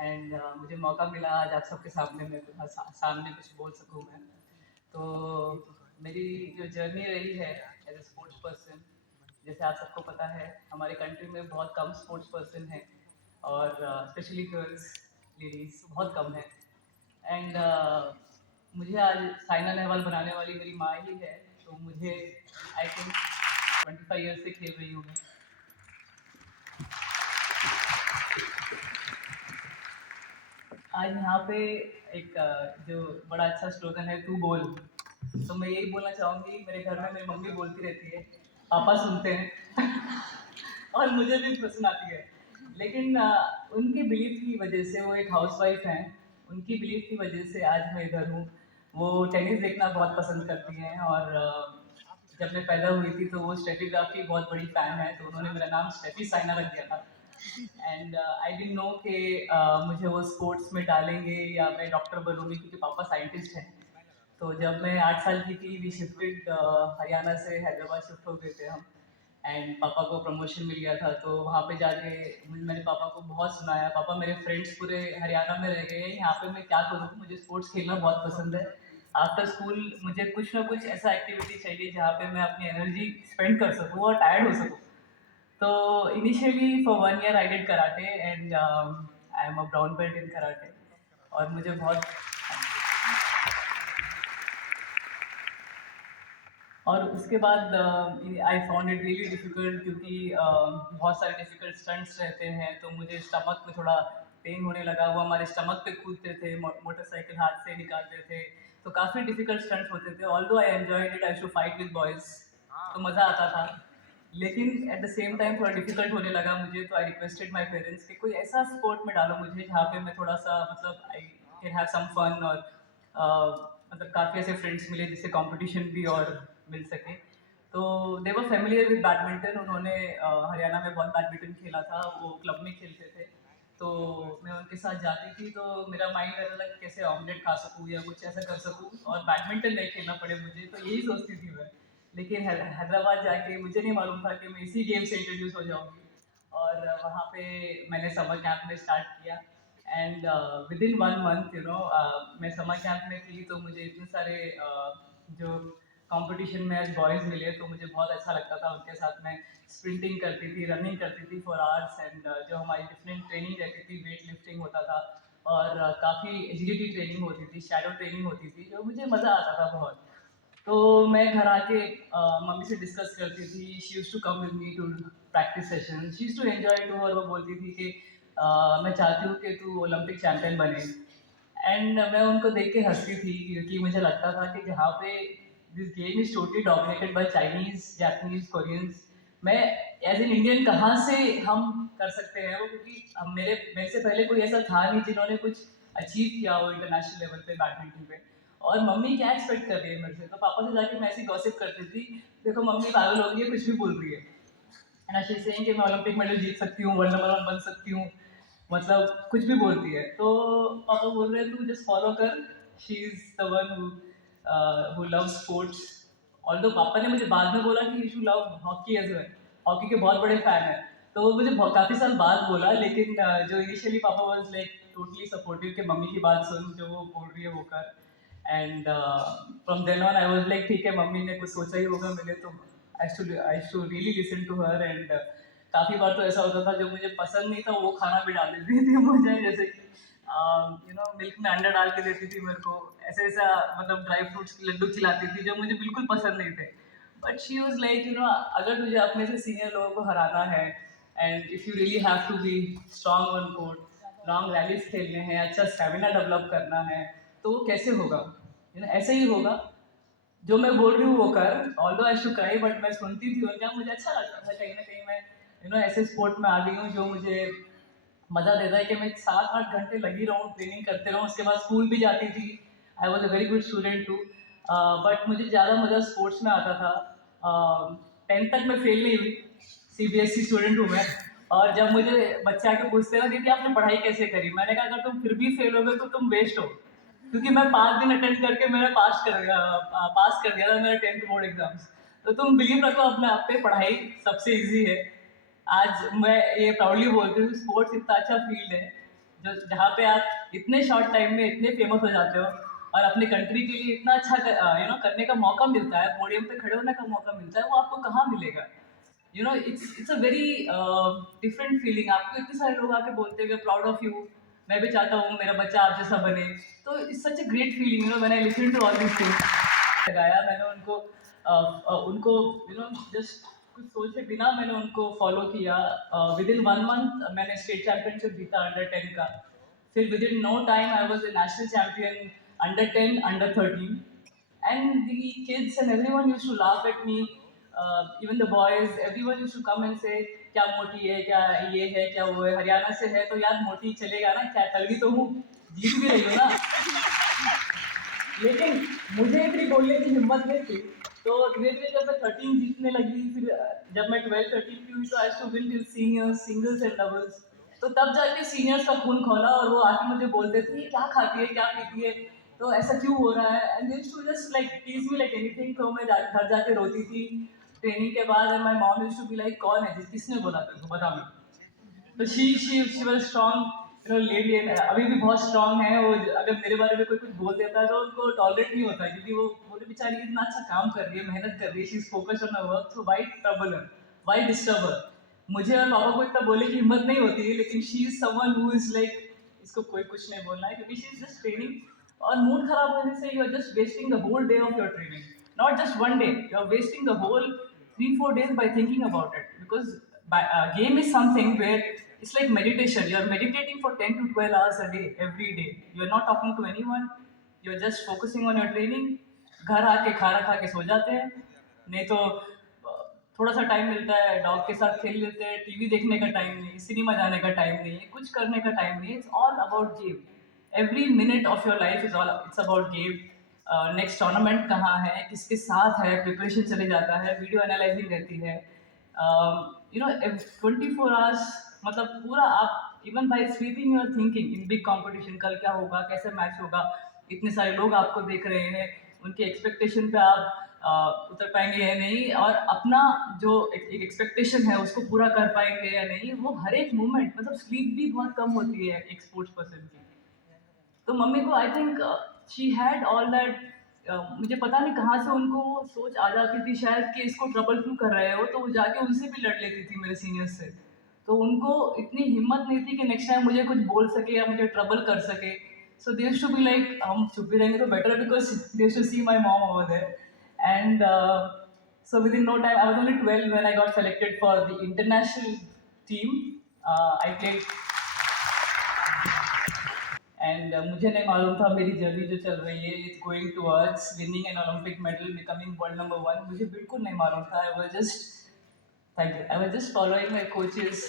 And मुझे मौका मिला आज आप सबके सामने मैं सामने कुछ बोल सकूँ मैं। तो मेरी जो जर्नी रही है एज ए स्पोर्ट्स पर्सन, जैसे आप सबको पता है हमारे कंट्री में बहुत कम स्पोर्ट्स पर्सन हैं और स्पेशली गर्ल्स लेडीज़ बहुत कम है। एंड मुझे आज साइना नेहवाल बनाने वाली मेरी माँ ही है। तो मुझे आई थिंक 25 ईयर्स से खेल रही हूँ मैं। आज यहाँ पे एक जो बड़ा अच्छा स्लोगन है तू बोल, तो मैं यही बोलना चाहूँगी। मेरे घर में मेरी मम्मी बोलती रहती है, पापा सुनते हैं और मुझे भी पसंद आती है। लेकिन उनकी बिलीफ की वजह से, वो एक हाउसवाइफ हैं, उनकी बिलीफ की वजह से आज मैं इधर हूँ। वो टेनिस देखना बहुत पसंद करती हैं और जब मैं पैदा हुई थी तो वो स्टेफी ग्राफ की बहुत बड़ी फ़ैन है, तो उन्होंने मेरा नाम स्टेफी साइना रख दिया था। एंड आई डिडंट नो कि मुझे वो स्पोर्ट्स में डालेंगे या मैं डॉक्टर बनूंगी, क्योंकि पापा साइंटिस्ट हैं। तो जब मैं 8 साल की थी वी शिफ्टेड, हरियाणा से हैदराबाद शिफ्ट हो गए थे हम। एंड पापा को प्रमोशन मिल गया था, तो वहाँ पे जाके मैंने पापा को बहुत सुनाया, पापा मेरे फ्रेंड्स पूरे हरियाणा में रह गए हैं, यहाँ पे मैं क्या करूँ, मुझे स्पोर्ट्स खेलना बहुत पसंद है। आफ्टर स्कूल मुझे कुछ ना कुछ ऐसा एक्टिविटी चाहिए जहाँ पे मैं अपनी एनर्जी स्पेंड कर सकूँ और टायर्ड हो सकूँ। So initially for 1 year I did karate and I am a brown belt in karate और मुझे बहुत, और उसके बाद I found it really difficult, क्योंकि बहुत सारे डिफ़िकल्ट स्टंट्स रहते हैं। तो मुझे स्टमक में थोड़ा पेन होने लगा। वो हमारे स्टमक पे कूदते थे, मोटरसाइकिल हाथ से निकालते थे, तो काफ़ी डिफ़िकल्ट स्टंट्स होते थे। Although I enjoyed it, I used to fight with boys, तो मज़ा आता था। लेकिन एट द सेम टाइम थोड़ा डिफ़िकल्ट होने लगा मुझे, तो आई रिक्वेस्टेड माय पेरेंट्स कि कोई ऐसा स्पोर्ट में डालो मुझे जहाँ पे मैं थोड़ा-सा मतलब I can have some fun, और मतलब काफ़ी ऐसे फ्रेंड्स मिले जिससे कॉम्पिटिशन भी और मिल सके। तो दे वर फ़ैमिलियर विद बैडमिंटन। उन्होंने हरियाणा में बहुत बैडमिंटन खेला था, वो क्लब में खेलते थे। तो मैं उनके साथ जाती थी, तो मेरा माइंड रहता था कि कैसे ऑमलेट खा सकूँ या कुछ ऐसा कर सकूँ और बैडमिंटन नहीं खेलना पड़े मुझे, तो यही सोचती थी मैं। लेकिन हैदराबाद जाके मुझे नहीं मालूम था कि मैं इसी गेम से इंट्रोड्यूस हो जाऊँगी। और वहाँ पे मैंने समर कैंप में स्टार्ट किया एंड विद इन 1 मंथ मैं समर कैंप में थी, तो मुझे इतने सारे जो कंपटीशन में एज बॉयज़ मिले, तो मुझे बहुत अच्छा लगता था। उनके साथ मैं स्प्रिंटिंग करती थी, रनिंग करती थी फॉर आवर्स, एंड जो हमारी डिफरेंट ट्रेनिंग रहती थी, वेट लिफ्टिंग होता था और काफ़ी एजिलिटी ट्रेनिंग होती थी, शैडो ट्रेनिंग होती थी, जो मुझे मज़ा आता था बहुत। तो मैं घर आके मम्मी से डिस्कस करती थी। She used to come with me to practice session, she used to enjoy too, और वो बोलती थी कि मैं चाहती हूँ कि तू ओलंपिक चैंपियन बने। एंड मैं उनको देख के हंसती थी, क्योंकि मुझे लगता था कि जहाँ पे this game is totally dominated by Chinese, Japanese, Koreans, मैं एज एन इंडियन कहाँ से हम कर सकते हैं वो, क्योंकि मेरे से पहले कोई ऐसा था नहीं जिन्होंने कुछ अचीव किया हो इंटरनेशनल लेवल पे बैडमिंटन पे। और मम्मी क्या एक्सपेक्ट कर रही है मेरे से, तो पापा से जाके मैं ऐसी गॉसिप करती थी, देखो मम्मी पागल हो गई है, कुछ भी बोल रही है। एंड शी इज सेइंग कि मैं ओलंपिक मेडल जीत सकती हूँ, वर्ल्ड नंबर 1 बन सकती हूँ, मतलब कुछ भी बोलती है। तो पापा बोल रहे हैं तू जस्ट फॉलो कर, she is the one who love sports. Although पापा ने मुझे बाद में बोला कि you should love hockey as well, hockey के बहुत बड़े फैन है। तो वो मुझे काफ़ी साल बाद बोला, लेकिन जो इनिशियली पापा वाज लाइक टोटली सपोर्टिव कि मम्मी की बात सुन, जो वो बोल रही है वो कर। And from then on I was like ठीक है, मम्मी ने कुछ सोचा ही होगा मेरे, तो I should really listen to her. And काफ़ी बार तो ऐसा होता था जो मुझे पसंद नहीं था वो खाना भी डाल देती थी मुझे, जैसे कि मिल्क में अंडा डाल के देती थी मेरे को, ऐसा ऐसा मतलब ड्राई फ्रूट्स के लड्डू खिलाती थी जो मुझे बिल्कुल पसंद नहीं थे। बट शी वॉज लाइक अगर तुझे अपने से सीनियर लोगों को हराना है, and if you really have to be strong on court, long rallies खेलने हैं, अच्छा स्टेमिना डेवलप करना है, तो वो कैसे होगा, ऐसे ही होगा। जो मैं बोल रही हूँ वो कर। Although I to cry, but मैं सुनती थी, और क्या मुझे अच्छा लगता था कहीं ना कहीं मैं ऐसे स्पोर्ट में आ गई हूँ जो मुझे मज़ा देता है कि मैं 7-8 घंटे लगी रहूँ, ट्रेनिंग करते रहूँ, उसके बाद स्कूल भी जाती थी। I was a very good student too, but मुझे ज़्यादा मज़ा स्पोर्ट्स में आता था। 10th तक मैं फेल नहीं हुई, CBSE स्टूडेंट हूँ मैं। और जब मुझे बच्चे आके पूछते हैं ना दीदी आपने पढ़ाई कैसे करी, मैंने कहा अगर तुम फिर भी फेल हो गए तो तुम वेस्ट हो, क्योंकि मैं 5 दिन अटेंड करके मैंने पास कर दिया था मेरा 10th बोर्ड एग्जाम्स। तो तुम बिलीव रखो अपने आप पे, पढ़ाई सबसे इजी है। आज मैं ये प्राउडली बोलती हूँ, स्पोर्ट्स इतना अच्छा फील्ड है जो जहाँ पे आप इतने शॉर्ट टाइम में इतने फेमस हो जाते हो और अपने कंट्री के लिए इतना अच्छा करने का मौका मिलता है, पोडियम पे खड़े होने का मौका मिलता है, वो आपको कहाँ मिलेगा? It's a very different feeling. आपको इतने सारे लोग आके बोलते हैं प्राउड ऑफ यू, मैं भी चाहता हूँ मेरा बच्चा आप जैसा बने। तो it's such a great feeling when I listen to all this things. लगाया मैंने उनको जस्ट कुछ सोचे बिना मैंने उनको फॉलो किया। विद इन 1 मंथ मैंने स्टेट चैंपियनशिप जीता अंडर 10 का। फिर within no time I was a national champion under 10, under 13, and the kids and everyone used to laugh at me. Even the boys, everyone used to come and say क्या मोटी है, क्या ये है, क्या वो है, हरियाणा से है तो यार मोटी चलेगा ना, क्या तगड़ी तो हूँ, जीत भी रही हूँ ना। लेकिन मुझे इतनी बोलने की हिम्मत नहीं थी। तो धीरे धीरे जब मैं 13 जीतने लगी, फिर जब मैं 12-13 की हुई तो I to win till seniors, singles and doubles. तो तब जाके सीनियर्स का खून खोला और वो आके मुझे बोलते थे ये क्या खाती है, क्या पीती है, तो ऐसा क्यों हो रहा है। And they to just like tease me like anything. तो मैं घर जाके रोती थी ट्रेनिंग के बाद। And my mom used to be like कौन है किसने बोला तेरे को, बता मुझे। तो शी वाज स्ट्रांग, लेडी। अभी भी बहुत स्ट्रांग है वो। अगर मेरे बारे में कोई कुछ बोल देता है तो उनको टॉलरेट नहीं होता, क्योंकि वो बोले बेचारी इतना अच्छा काम कर रही है, मेहनत कर रही है, she is focused on her work, so why trouble her, why disturb her. मुझे और पापा को इतना बोलने की हिम्मत नहीं होती है, लेकिन she is someone who is like इसको कोई कुछ नहीं बोलना है, क्योंकि शी इज जस्ट ट्रेनिंग। और मूड खराब होने से you are just wasting the whole day of your training, not just 1 day, you are wasting the whole 3-4 days by thinking about it. Because game is something where it's like meditation. You're meditating for 10 to 12 hours a day, every day. You're not talking to anyone. You're just focusing on your training. घर आके खाना खा के सो जाते हैं, नहीं तो थोड़ा सा टाइम मिलता है डॉग के साथ खेल लेते हैं। टीवी देखने का टाइम नहीं, सिनेमा जाने का टाइम नहीं है, कुछ करने का टाइम नहीं है। It's all about game. Every minute of your life is all it's about game. Next tournament कहाँ है, किसके साथ है, प्रिपरेशन चले जाता है, वीडियो एनालाइजिंग रहती है। 24 hours, मतलब पूरा आप even by sleeping you are thinking in big competition, कल क्या होगा, कैसे मैच होगा, इतने सारे लोग आपको देख रहे हैं, उनके एक्सपेक्टेशन पे आप उतर पाएंगे या नहीं, और अपना जो एक एक्सपेक्टेशन है उसको पूरा कर पाएंगे या नहीं। वो हर एक मोमेंट, मतलब स्लीप भी बहुत कम होती है एक स्पोर्ट्स पर्सन की। तो मम्मी को I think she had all that. मुझे पता नहीं कहाँ से उनको वो सोच आ जाती थी शायद कि इसको ट्रबल क्यों कर रहे हो, तो वो जाके उनसे भी लड़ लेती थी, मेरे सीनियर्स से। तो उनको इतनी हिम्मत नहीं थी कि नेक्स्ट टाइम मुझे कुछ बोल सके या मुझे ट्रबल कर सके। So they used to be like हम चुप भी रहेंगे तो better, because they used to see my mom over there. And so within no time, I was only 12 when I got selected for the international team. I played and मुझे नहीं मालूम था मेरी जर्नी जो चल रही है it's going towards winning an Olympic medal, becoming world number 1। मुझे बिल्कुल नहीं मालूम था। I was just thank you, I was just following my coaches